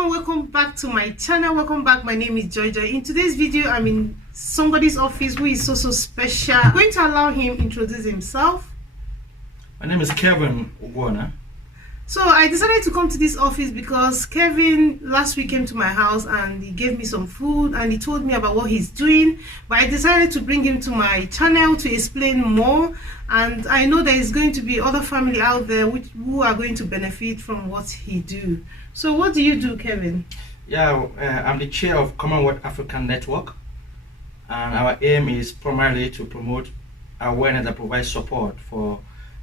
everyone, welcome back to my channel. Welcome back. My name is Jojo. In today's video, I'm in somebody's office who is so special. I'm going to allow him introduce himself. My name is Kevin Ugwana. So I decided to come to this office because Kevin last week came to my house and he gave me some food and he told me about what he's doing. But I decided to bring him to my channel to explain more, and I know there is going to be other family out there who are going to benefit from what he do. So what do you do, Kevin? Yeah, I'm the chair of Commonwealth African Network, and our aim is primarily to promote awareness and provide support for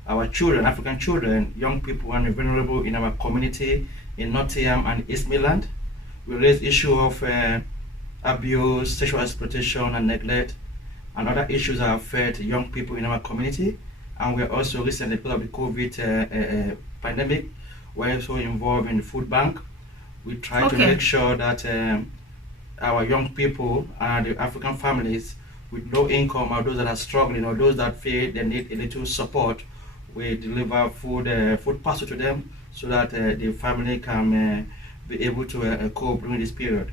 our children, African children, young people and vulnerable in our community in Nottingham and East Midland. We raise issue of abuse, sexual exploitation and neglect, and other issues that affect young people in our community. And we are also recently, because of the COVID pandemic, we're also involved in the food bank. We try to make sure that our young people and the African families with low income, or those that are struggling, or those that feel they need a little support, we deliver food parcel to them so that the family can be able to cope during this period.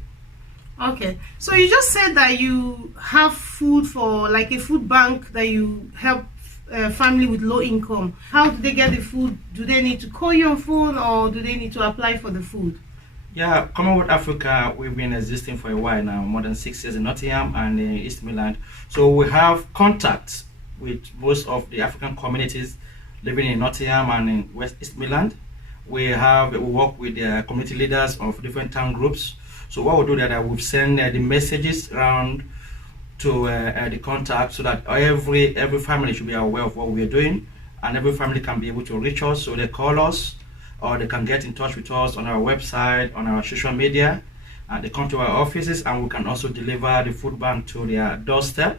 Okay, so you just said that you have food for like a food bank that you help family with low income. How do they get the food? Do they need to call you on phone or do they need to apply for the food? Yeah, Commonwealth Africa, we've been existing for a while now, more than 6 years in Nottingham and East Midland. So we have contacts with most of the African communities living in Nottingham and in West East Midland. We work with the community leaders of different town groups. So what we'll do that we'll send the messages around to the contact so that every family should be aware of what we are doing, and every family can be able to reach us. So they call us or they can get in touch with us on our website, on our social media, and they come to our offices, and we can also deliver the food bank to their doorstep.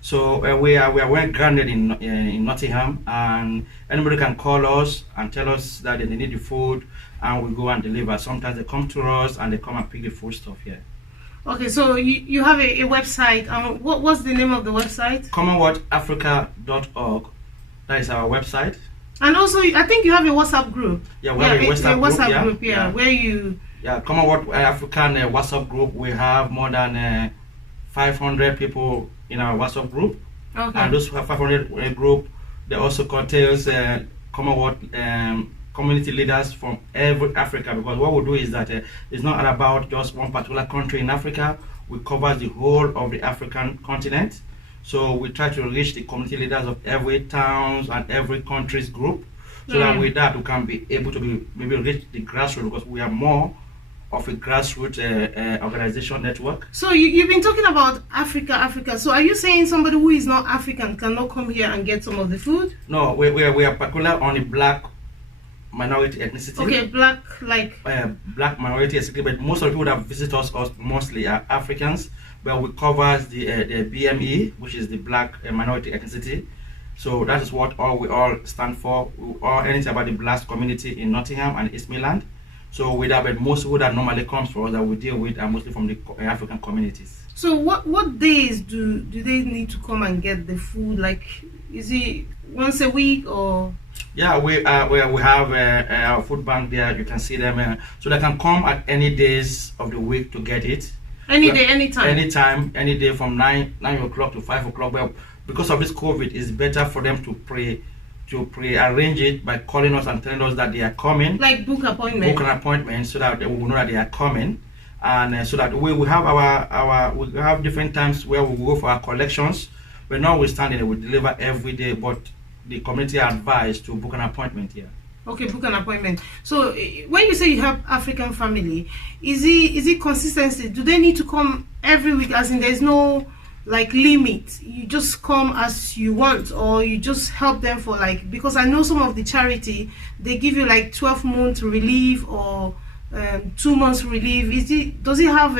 So we are well grounded in Nottingham, and anybody can call us and tell us that they need the food, and we go and deliver. Sometimes they come to us and they come and pick the food stuff here. Okay, so you have a website. What's the name of the website? CommonwealthAfrica.org. That is our website. And also, I think you have a WhatsApp group. Yeah, we have a WhatsApp group. Where you... Yeah, Commonwealth African WhatsApp group. We have more than 500 people in our WhatsApp group. Okay. And those 500 group, they also contains Commonwealth community leaders from every Africa, because what we do is that it's not about just one particular country in Africa. We cover the whole of the African continent. So we try to reach the community leaders of every towns and every country's group, so that with that we can be able to maybe reach the grassroots, because we are more of a grassroots organization network. So you've been talking about Africa. So are you saying somebody who is not African cannot come here and get some of the food? No, we are particular on the black minority ethnicity. Okay, black minority ethnicity, but most of the people that visit us mostly are Africans. But we cover the BME, which is the black minority ethnicity. So that is what we all stand for. Anything about the black community in Nottingham and East Midland. So with that, but most people that normally comes for us that we deal with are mostly from the African communities. So what days do they need to come and get the food? Like, is it once a week or? Yeah, we have our food bank there. You can see them, so they can come at any days of the week to get it. Any day, anytime. Anytime, any day from 9 o'clock to 5 o'clock. Well, because of this COVID, it's better for them to pre-arrange it by calling us and telling us that they are coming. Like book an appointment, so that we will know that they are coming, and so that we have we have different times where we go for our collections. But notwithstanding, we deliver every day, but the community are advised to book an appointment here. Okay, book an appointment. So when you say you have African family, is it consistency? Do they need to come every week, as in there's no like limit? You just come as you want, or you just help them for like, because I know some of the charity, they give you like 12 months relief or 2 months relief. Does it have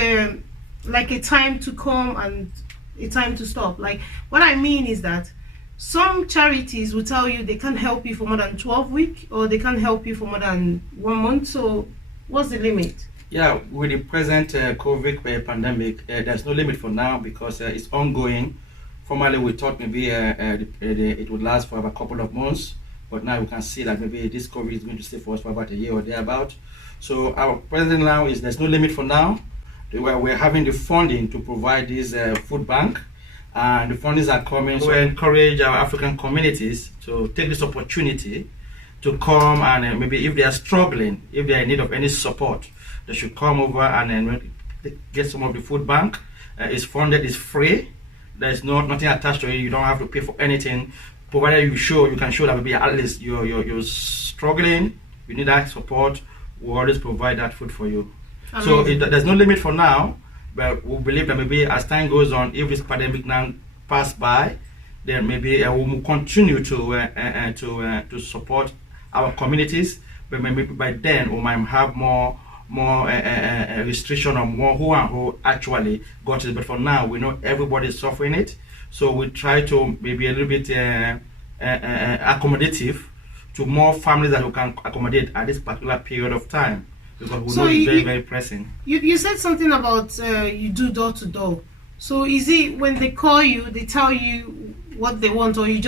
like a time to come and a time to stop? Like, what I mean is that some charities will tell you they can't help you for more than 12 weeks, or they can't help you for more than 1 month. So what's the limit? Yeah, with the present COVID pandemic, there's no limit for now, because it's ongoing. Formerly, we thought maybe it would last for about a couple of months, but now we can see that maybe this COVID is going to stay for us for about a year or thereabout. So our president now is there's no limit for now. We're having the funding to provide this food bank, and the fundings are coming. So we encourage our African communities to take this opportunity to come and maybe if they are struggling, if they are in need of any support, they should come over and get some of the food bank. It's funded, it's free. There's nothing attached to it. You don't have to pay for anything, provided you can show that maybe at least you're struggling, you need that support. We'll always provide that food for you. So there's no limit for now, but we believe that maybe as time goes on, if this pandemic now pass by, then maybe we'll continue to support our communities. But maybe by then we might have more restriction on who actually got it. But for now, we know everybody is suffering it, so we try to maybe a little bit accommodative to more families that we can accommodate at this particular period of time. Because we know it's very, very pressing. You said something about you do door to door. So is it when they call you, they tell you what they want, or you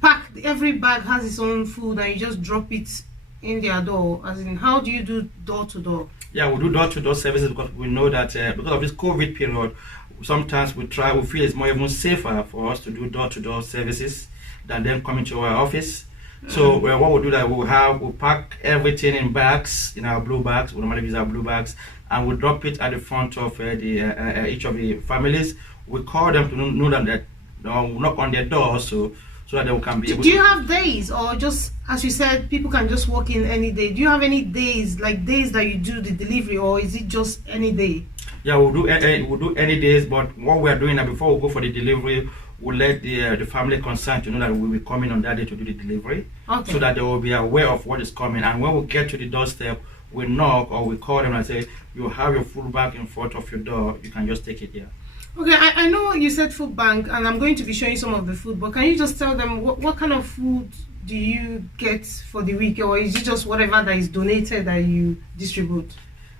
pack, every bag has its own food and you just drop it in their door? As in, how do you do door to door? Yeah, we do door to door services because we know that because of this COVID period, sometimes we feel it's more even safer for us to do door to door services than them coming to our office. So what we'll do that we'll pack everything in bags, in our blue bags. We normally use our blue bags, and we'll drop it at the front of each of the families. We call them to know that we'll knock on their door so that they can be able Do you have days, or just as you said, people can just walk in any day? Do you have any days, like days that you do the delivery, or is it just any day? Yeah, we'll do any days, but what we're doing now, before we go for the delivery, we'll let the family concerned to know that we'll be coming on that day to do the delivery, so that they will be aware of what is coming. And when we get to the doorstep, we knock or we call them and say, you have your food bag in front of your door, you can just take it here. Okay, I know you said food bank, and I'm going to be showing some of the food, but can you just tell them what kind of food do you get for the week, or is it just whatever that is donated that you distribute?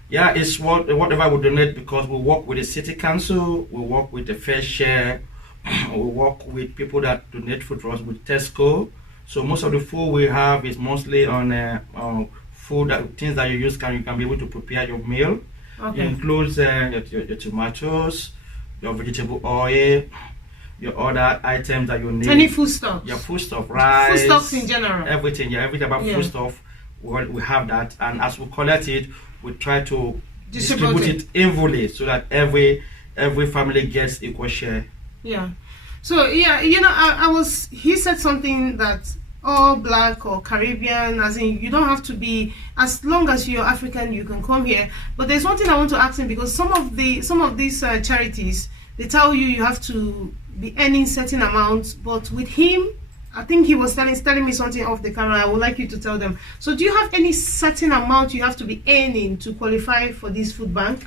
Yeah, it's whatever we donate, because we work with the city council, we work with the fair share, we work with people that donate food for us with Tesco. So most of the food we have is mostly on food things that you can be able to prepare your meal. Okay. It includes your tomatoes, your vegetable oil, your other items that you need. Any foodstuffs? Your foodstuff, rice. Foodstuffs in general. Everything, everything about foodstuff. We have that, and as we collect it, we try to distribute it evenly so that every family gets equal share. Yeah. So yeah, he said something that all black or Caribbean, as in you don't have to be, as long as you're African, you can come here. But there's one thing I want to ask him, because some of these charities, they tell you have to be earning certain amounts, but with him, I think he was telling me something off the camera. I would like you to tell them. So do you have any certain amount you have to be earning to qualify for this food bank?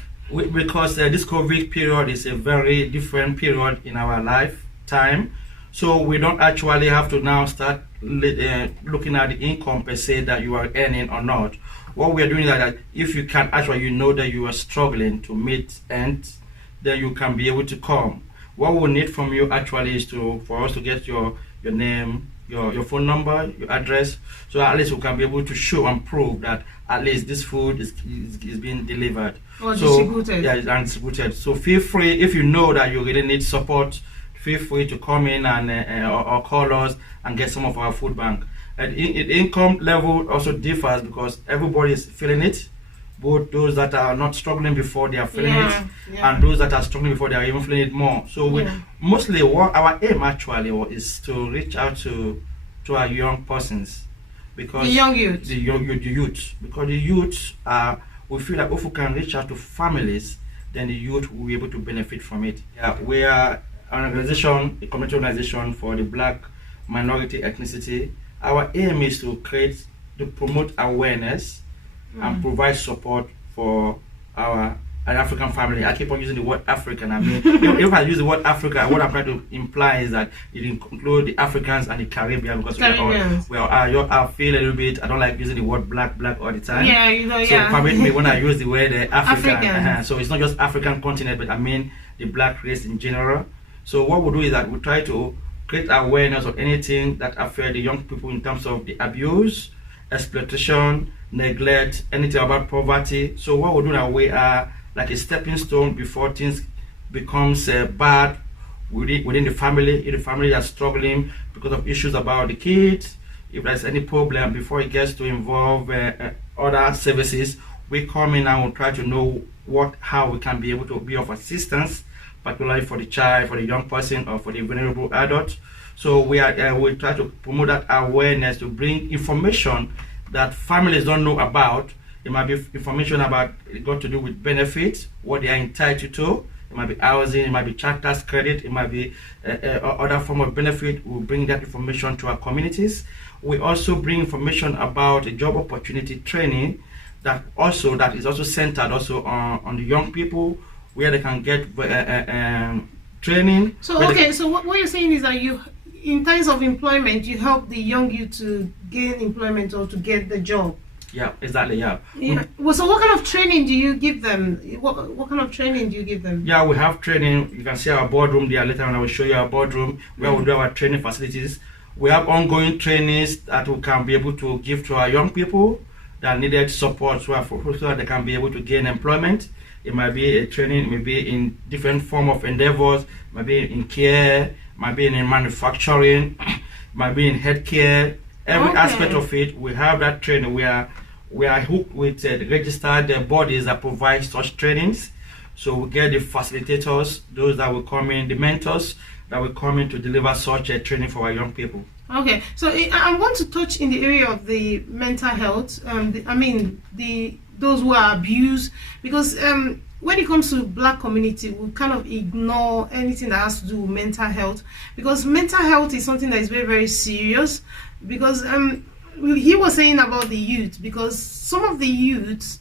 Because this COVID period is a very different period in our lifetime, so we don't actually have to now start looking at the income per se that you are earning or not. What we are doing is that if you can actually, that you are struggling to meet ends, then you can be able to come. What we need from you actually is for us to get your name, your phone number, your address, so at least we can be able to show and prove that at least this food is being delivered. Or distributed. Yeah, and distributed. So feel free, if you know that you really need support, feel free to come in and or call us and get some of our food bank. And income level also differs because everybody is feeling it. Both those that are not struggling before, they are feeling it, and those that are struggling before, they are even feeling it more. So mostly what our aim actually is to reach out to our young persons, because the young youth, the youth, because the youth we feel like if we can reach out to families, then the youth will be able to benefit from it. Yeah, we are an organization, a community organization for the black minority ethnicity. Our aim is to promote awareness and provide support for our African family. I keep on using the word African. I mean, if I use the word Africa, what I'm trying to imply is that it includes the Africans and the Caribbean, because I feel a little bit, I don't like using the word black all the time. So permit me when I use the word African. So it's not just African continent, but I mean the black race in general. So what we do is that we try to create awareness of anything that affects the young people in terms of the abuse, exploitation, neglect, anything about poverty. So what we do that we are like a stepping stone before things becomes bad within the family. If the family are struggling because of issues about the kids, if there's any problem, before it gets to involve other services, we come in and we try to know how we can be able to be of assistance, particularly for the child, for the young person, or for the vulnerable adult. So we try to promote that awareness, to bring information that families don't know about. It might be information about it got to do with benefits, what they are entitled to. It might be housing, it might be child tax credit, it might be other form of benefit. We'll bring that information to our communities. We also bring information about job opportunity training that is also centered also on the young people, where they can get training. So so what you're saying is that you, in times of employment, you help the young youth to gain employment or to get the job. Yeah, exactly. Yeah. Well, so what kind of training do you give them? What kind of training do you give them? Yeah, we have training. You can see our boardroom there later on. I will show you our boardroom where we do our training facilities. We have ongoing trainings that we can be able to give to our young people that needed support so that they can be able to gain employment. It might be a training, it may be in different form of endeavors, it might be in care, it might be in manufacturing, it might be in healthcare. Every aspect of it, we have that training. We are hooked with registered bodies that provide such trainings. So we get the facilitators, those that will come in, the mentors that will come in to deliver such a training for our young people. Okay, so I want to touch in the area of the mental health. Those who are abused, because when it comes to Black community, we kind of ignore anything that has to do with mental health, because mental health is something that is very, very serious. Because he was saying about the youth, because some of the youth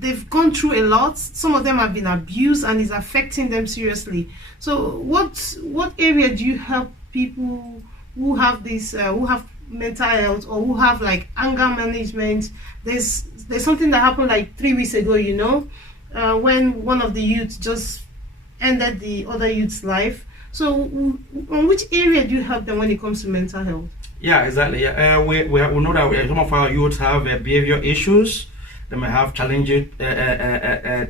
they've gone through a lot. Some of them have been abused and it's affecting them seriously. So what area do you help people who have this who have mental health, or who have like anger management? There's something that happened like 3 weeks ago, when one of the youths just ended the other youth's life. So on which area do you help them when it comes to mental health? Yeah, exactly. We know that some of our youths have behavior issues. They may have challenging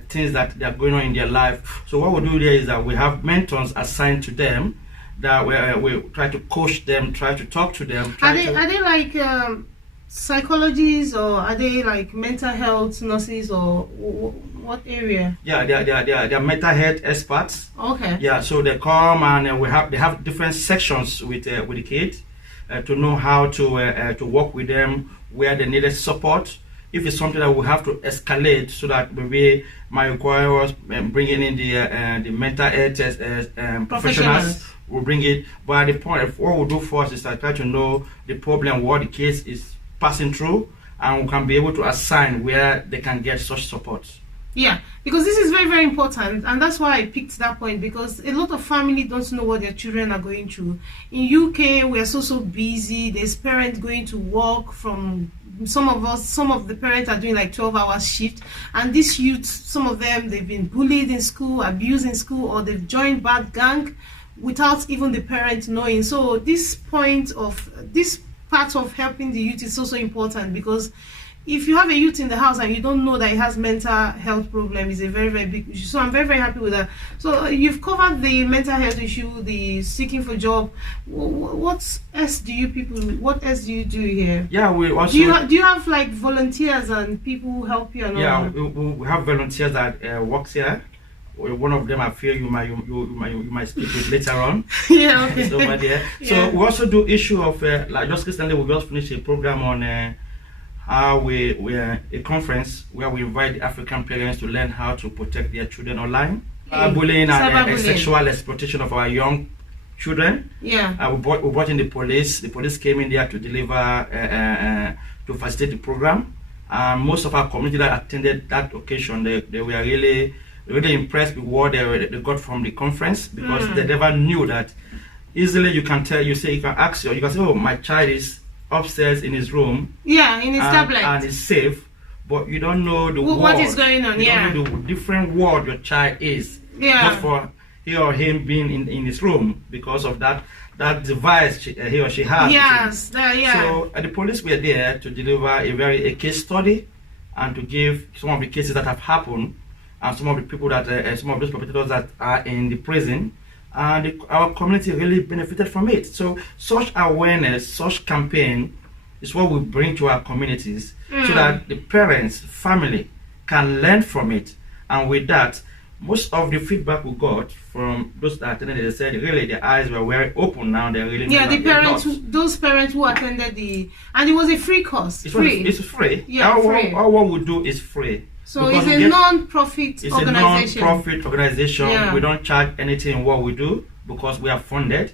things that are going on in their life. So what we do there is that we have mentors assigned to them that we try to coach them, try to talk to them. Are they like psychologists, or are they like mental health nurses, or what area? Yeah, they are mental health experts. Okay. Yeah, so they come and they have different sections with the kids to know how to work with them where they needed support. If it's something that we have to escalate, so that maybe my require us bringing in the mental health professionals, we'll bring it. But at the point, what we'll do first is try to know the problem, what the case is passing through, and we can be able to assign where they can get such support. Yeah, because this is very, very important, and that's why I picked that point, because a lot of family don't know what their children are going through. In UK, we are so busy. There's parents going to work from some of the parents are doing like 12-hour shift, and these youths, some of them, they've been bullied in school, abused in school, or they've joined bad gang without even the parents knowing. So this part of helping the youth is also important, because if you have a youth in the house and you don't know that he has mental health problem, is a very, very big issue. So I'm very, very happy with that. So you've covered the mental health issue, the seeking for job. What else do you do here? Yeah, we also do you have like volunteers and people who help you? We have volunteers that works here. One of them I feel you might speak with later on. Yeah, okay. It's over there. So Yeah. we also do issue of like just recently we just finished a program on how we are a conference where we invite the African parents to learn how to protect their children online. Bullying and sexual exploitation of our young children. Yeah. We brought in the police. The police came in there to deliver to facilitate the program. Most of our community that attended that occasion, they were really impressed with what they got from the conference, because they never knew that easily you can tell, you can ask, you can say, oh, my child is upstairs in his room, in his tablet, and it's safe, but you don't know the what is going on. You don't know the different world your child is, just for he or him being in his room, because of that that device he or she has. Yes, yeah. So the police were there to deliver a case study and to give some of the cases that have happened and some of the people that some of those perpetrators that are in the prison, and our community really benefited from it. So such awareness, such campaign is what we bring to our communities so that the parents, family can learn from it. And with that, most of the feedback we got from those that attended, they said really their eyes were very open now. They really the parents, those parents who attended and it was a free course. It's free. Yeah, free. All what we do is free. So it's a non-profit organization. It's a non-profit organization. Yeah. We don't charge anything in what we do because we are funded.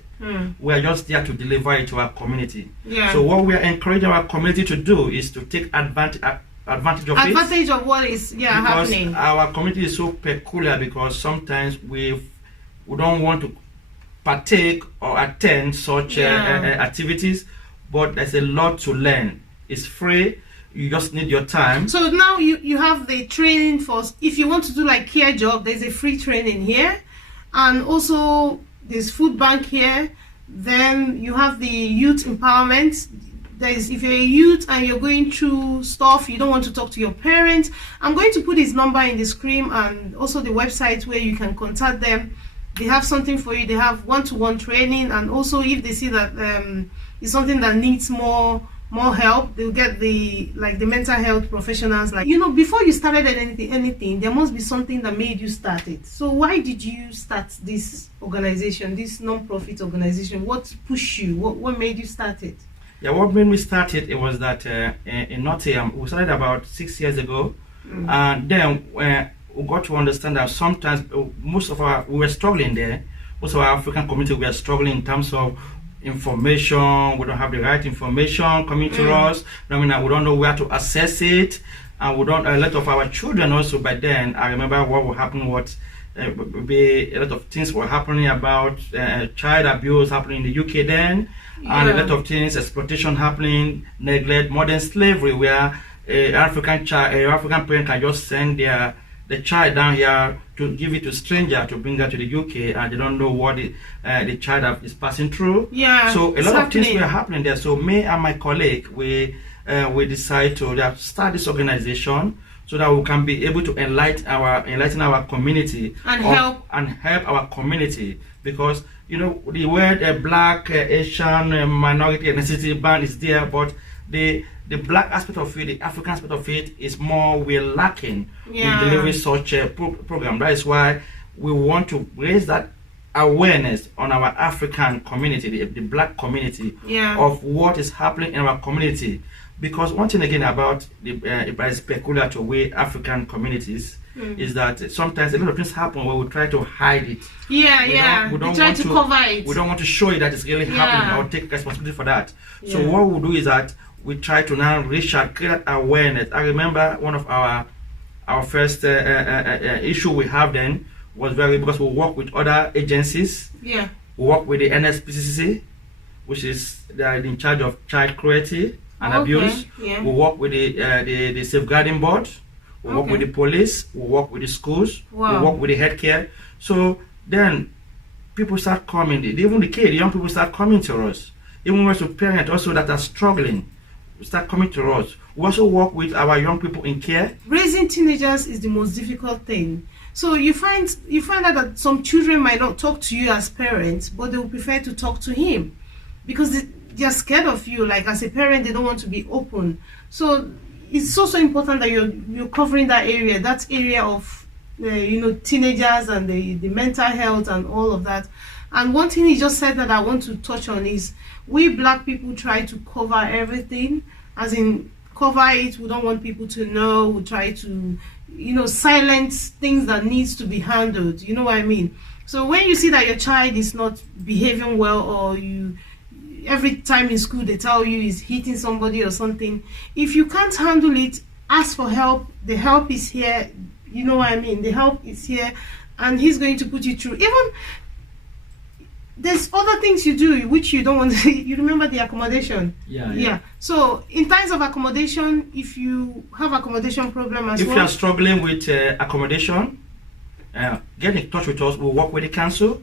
We are just there to deliver it to our community. Yeah. So what we are encouraging our community to do is to take advantage of what is happening. Our community is so peculiar because sometimes we don't want to partake or attend such activities, but there's a lot to learn. It's free. You just need your time. So now you have the training for, if you want to do like care job, there's a free training here, and also there's food bank here. Then you have the youth empowerment. If you're a youth and you're going through stuff, you don't want to talk to your parents, I'm going to put his number in the screen and also the website where you can contact them. They have something for you. They have one-to-one training, and also if they see that it's something that needs more help, they'll get the mental health professionals. Before you started anything, there must be something that made you start it. So why did you start this organization, this non-profit organization? What pushed you? What made you start it? Yeah, what made me start it was that in Nottingham, we started about 6 years ago, and then we got to understand that sometimes we were struggling there. Most of our African community were struggling in terms of information. We don't have the right information coming to us. We don't know where to access it, and a lot of our children also by then. I remember what would happen. A lot of things were happening about child abuse happening in the UK then, and a lot of things, exploitation happening, neglect, modern slavery, where an African parent can just send the child down here to give it to a stranger to bring her to the UK, and they don't know what the child is passing through. Yeah. So a lot of things were happening there. So me and my colleague, we decided to start this organization so that we can be able to enlighten our community and help our community, because the word black, Asian, minority, ethnicity band is there, but the black aspect of it, the African aspect of it is more we're lacking in delivering such a program. That is why we want to raise that awareness on our African community, the black community, of what is happening in our community. Because one thing again about it's peculiar to we African communities is that sometimes a lot of things happen where we try to hide it. We don't try to cover it. We don't want to show it that it's really happening or take responsibility for that. So what we do is that we try to now reach out, create awareness. I remember one of our first issue we have then was because we work with other agencies. We work with the NSPCC, which is in charge of child cruelty and abuse. We work with the safeguarding board. We work with the police. We work with the schools. We work with the healthcare. So then people start coming. Even the young people start coming to us. Even with parents also that are struggling, start coming to us. We also work with our young people in care. Raising teenagers is the most difficult thing. So you find out that some children might not talk to you as parents, but they will prefer to talk to him because they're scared of you. Like as a parent, they don't want to be open. So it's also important that you're covering that area of teenagers and the mental health and all of that. And one thing he just said that I want to touch on is we black people try to cover everything, as in cover it. We don't want people to know. We try to silence things that needs to be handled. You know what I mean? So when you see that your child is not behaving well, or every time in school they tell you he's hitting somebody or something, if you can't handle it, ask for help. The help is here. You know what I mean? The help is here, and he's going to put you through. Even there's other things you do which you don't want to. You remember the accommodation? Yeah. So in terms of accommodation, if you have accommodation problem if you are struggling with accommodation, get in touch with us. We'll work with the council.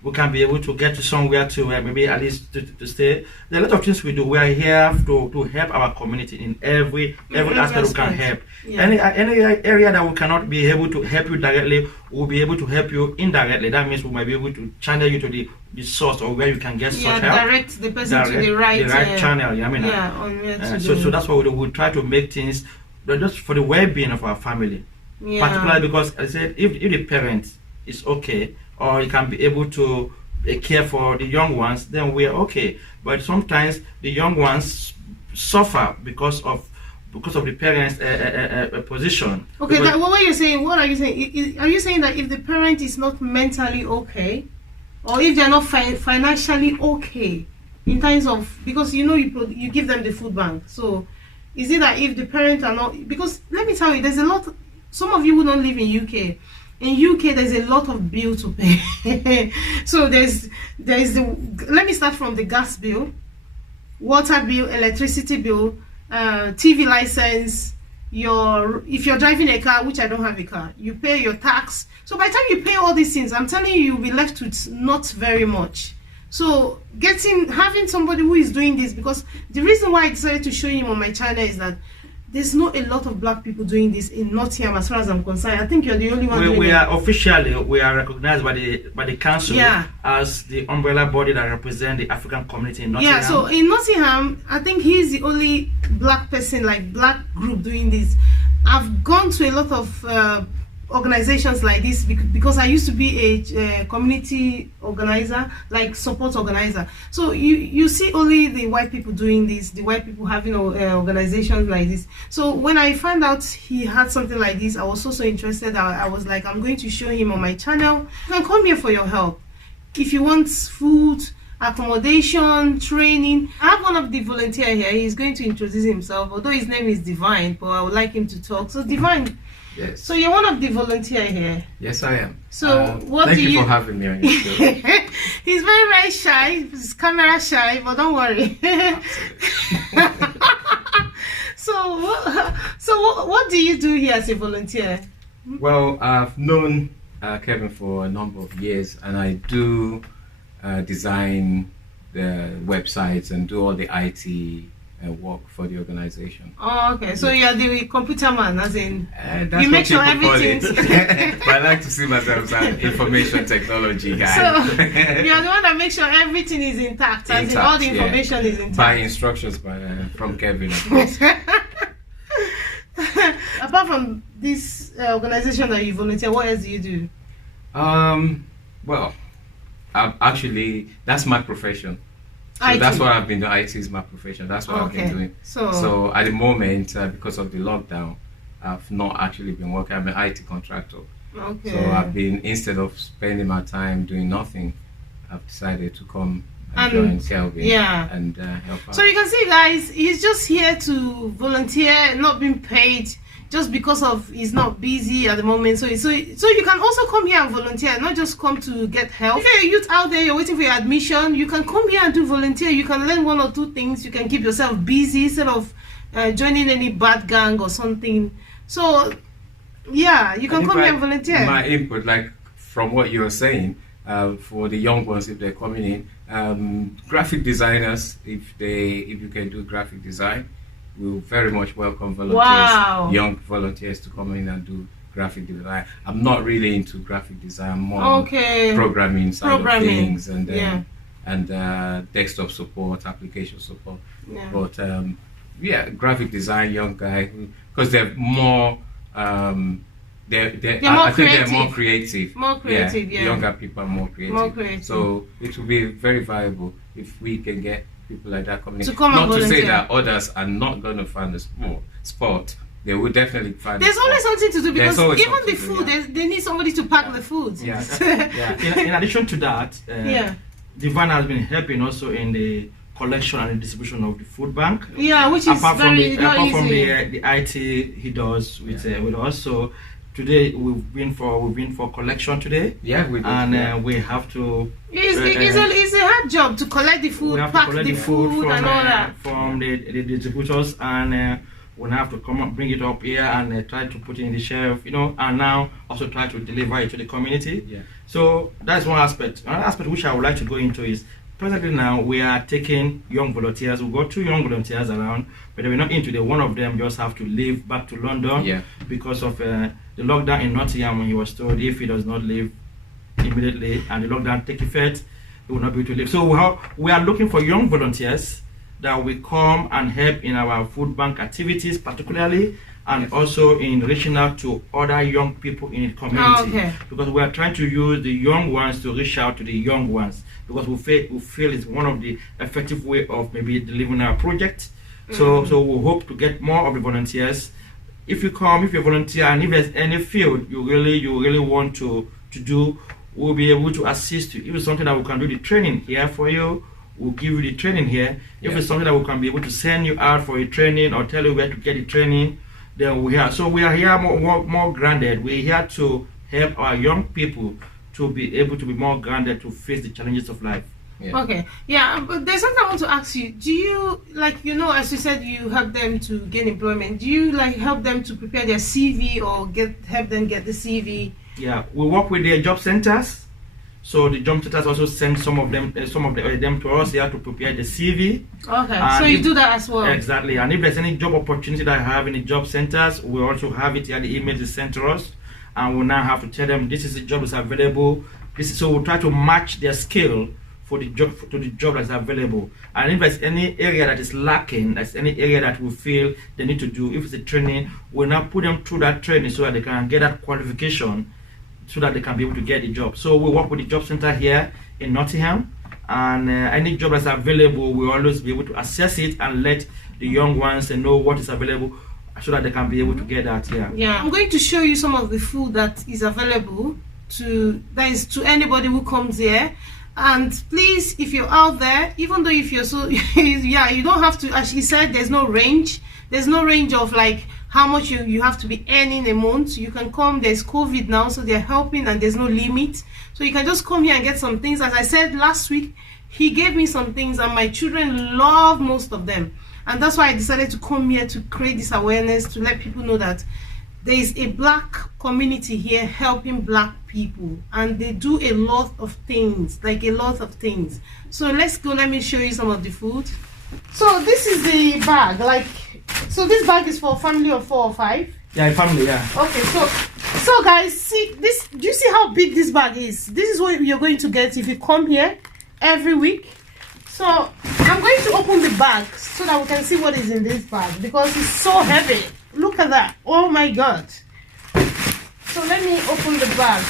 we can be able to get to somewhere to maybe at least to stay. There are a lot of things we do. We are here to help our community in every aspect we can help. Yeah. Any area that we cannot be able to help you directly, we'll be able to help you indirectly. That means we might be able to channel you to the source or where you can get such help. Direct the person to the right channel. Yeah, I mean, on where to do. So that's what we do. We try to make things just for the well-being of our family. Yeah. Particularly because I said if the parent is okay, or you can be able to care for the young ones, then we are okay. But sometimes the young ones suffer because of the parents' position. Okay, what you're saying? What are you saying? Are you saying that if the parent is not mentally okay, or if they're not financially okay, in terms of, because you give them the food bank, so is it that if the parents are not, because let me tell you, there's a lot. Some of you who don't live in UK. In UK, there's a lot of bill to pay. So there's let me start from the gas bill, water bill, electricity bill, TV license. If you're driving a car, which I don't have a car, you pay your tax. So by the time you pay all these things, I'm telling you, you'll be left with not very much. So having somebody who is doing this, because the reason why I decided to show him on my channel is that there's not a lot of black people doing this in Nottingham, as far as I'm concerned. I think you're the only one. We are recognized by the council as the umbrella body that represents the African community in Nottingham. Yeah, so in Nottingham, I think he's the only black person, like black group doing this. I've gone to a lot of organizations like this because I used to be a community organizer, like support organizer. So you see only the white people doing this, the white people having organizations like this. So when I found out he had something like this, I was so interested. I was like, I'm going to show him on my channel. You can come here for your help if you want food, accommodation, training. I have one of the volunteer here. He's going to introduce himself, although his name is Divine, but I would like him to talk. So Divine, yes. So you're one of the volunteer here. Yes, I am. So thank you for having me on your show. He's very shy. He's camera shy, but don't worry. So what do you do here as a volunteer? Well, I've known Kevin for a number of years, and I do design the websites and do all the IT work for the organization. Oh, okay. So you're the computer man, as in that's you make sure everything. But I like to see myself as an information technology guy. So you're the one that makes sure everything is intact, as in all the information is intact. By instructions from Kevin, of course. Apart from this organization that you volunteer, what else do you do? Well, actually, that's my profession. So IT. That's what I've been doing. IT is my profession. That's what I've been doing. So at the moment, because of the lockdown, I've not actually been working. I'm an IT contractor. Okay. So I've been, instead of spending my time doing nothing, I've decided to come and join Kelvin and help out. So you can see, guys, he's just here to volunteer, not being paid, just because of he's not busy at the moment. So you can also come here and volunteer, not just come to get help. If you're a youth out there, you're waiting for your admission, you can come here and do volunteer. You can learn one or two things. You can keep yourself busy instead of joining any bad gang or something. So yeah, you can come here and volunteer. My input, like from what you were saying, for the young ones, if they're coming in, graphic designers, if you can do graphic design, we'll very much welcome volunteers, young volunteers, to come in and do graphic design. I'm not really into graphic design, I'm more programming side of things, and desktop support, application support. But graphic design, young guy, because they're more I think they're more creative. Younger people are more creative. So it will be very viable if we can get people like that coming in. Not to say that others are not going to find the sport. They will definitely find. There's always something to do, because even the food, they need somebody to pack the food. In addition to that, Divine has been helping also in the collection and the distribution of the food bank. Yeah, which is apart from the IT he does with us. So today we've been for collection today. Yeah, we did. And we have to. It's a hard job to collect the food, pack the food, from, and all that from the distributors, and we have to come and bring it up here and try to put it in the shelf, and now also try to deliver it to the community. So that's one aspect. Another aspect which I would like to go into is presently now we are taking young volunteers. We've got 2 young volunteers around, but we're not into the one of them just have to leave back to London because of the lockdown in Nottingham, when he was told if he does not leave immediately and the lockdown take effect, he will not be able to leave. So we are looking for young volunteers that will come and help in our food bank activities particularly, and also in reaching out to other young people in the community. Because we are trying to use the young ones to reach out to the young ones, because we feel it's one of the effective way of maybe delivering our project. So we hope to get more of the volunteers. If you come, if you volunteer, and if there's any field you really want to do, we'll be able to assist you. If it's something that we can do the training here for you, we'll give you the training here. If it's something that we can be able to send you out for a training or tell you where to get the training, then we are. So we are here more grounded. We're here to help our young people to be able to be more grounded to face the challenges of life. Okay, but there's something I want to ask you. Do you, like, as you said, you help them to gain employment? Do you help them to prepare their CV or help them get the CV? Yeah, we work with their job centers. So the job centers also send some of them to us here to prepare the CV. Okay, and so you do that as well. Exactly, and if there's any job opportunity that I have in the job centers, we also have it here. The email is sent to us, and we now have to tell them this is the job that's available. So we'll try to match their skill for the job to the job that's available. And if there's any area that is lacking, that's any area that we feel they need to do, if it's a training, we'll now put them through that training so that they can get that qualification, so that they can be able to get the job. So we work with the job center here in Nottingham, and any job that's available, we'll always be able to assess it and let the young ones know what is available, so that they can be able to get that. I'm going to show you some of the food that is available to anybody who comes here. And please, if you're out there, even though if you're you don't have to, as she said, there's no range of like how much you have to be earning a month. You can come. There's COVID now, so they're helping, and there's no limit, so you can just come here and get some things. As I said last week, he gave me some things, and my children love most of them, and that's why I decided to come here to create this awareness, to let people know that there is a black community here helping black people, and they do a lot of things, So let's go. Let me show you some of the food. So this is the bag. So this bag is for a family of 4 or 5. Yeah, family. Yeah. Okay. So guys, see this. Do you see how big this bag is? This is what you're going to get if you come here every week. So I'm going to open the bag so that we can see what is in this bag, because it's so heavy. Look at that. Oh my God. So let me open the bag.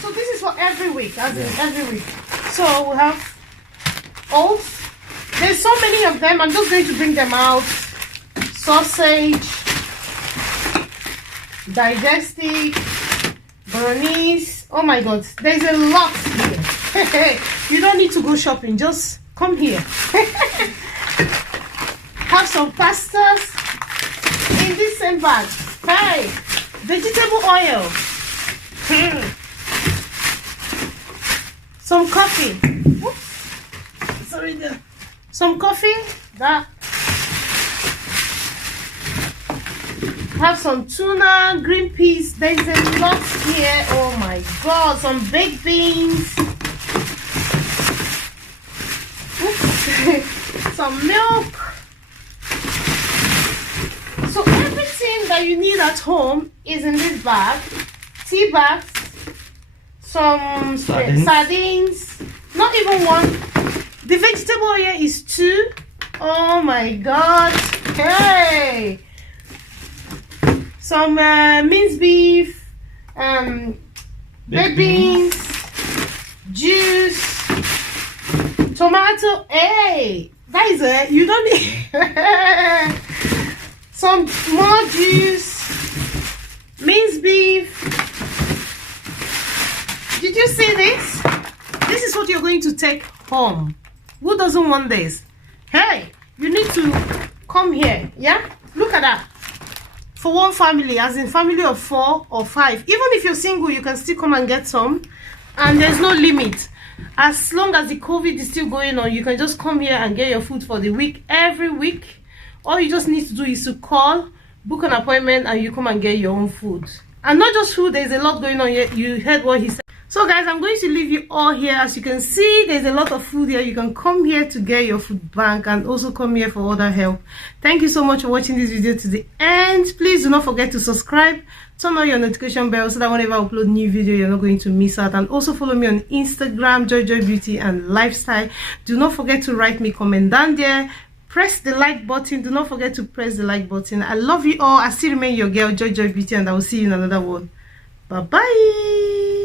So this is for every week, every week. So we have oats. There's so many of them. I'm just going to bring them out. Sausage, digestive, bolognese. Oh my God. There's a lot here. You don't need to go shopping. Just come here. Have some pastas in this same bag. Hey, vegetable oil. Some coffee. Oops. Sorry, there. Some coffee. That. Have some tuna, green peas. There's a lot here. Oh my God. Some baked beans. Oops. Some milk. So everything that you need at home is in this bag. Tea bags, some sardines, not even one. The vegetable here is 2. Oh my God. Hey, some minced beef, baked beans, juice, tomato. Hey, that is it. You don't need some more juice, minced beef. Did you see this? This is what you're going to take home. Who doesn't want this? Hey, you need to come here. Yeah, look at that. For one family, as in family of 4 or 5. Even if you're single, you can still come and get some, and there's no limit. As long as the COVID is still going on, you can just come here and get your food for the week, every week. All you just need to do is to call, book an appointment, and you come and get your own food. And not just food, there's a lot going on here. You heard what he said. So guys, I'm going to leave you all here. As you can see, there's a lot of food here. You can come here to get your food bank and also come here for other help. Thank you so much for watching this video to the end. Please do not forget to subscribe, turn on your notification bell so that whenever I upload new video, you're not going to miss out. And also follow me on Instagram, Joy Beauty and Lifestyle. Do not forget to write me comment down there. Press the like button. Do not forget to press the like button. I love you all. I still remain your girl, Joy Beauty, and I will see you in another one. Bye bye.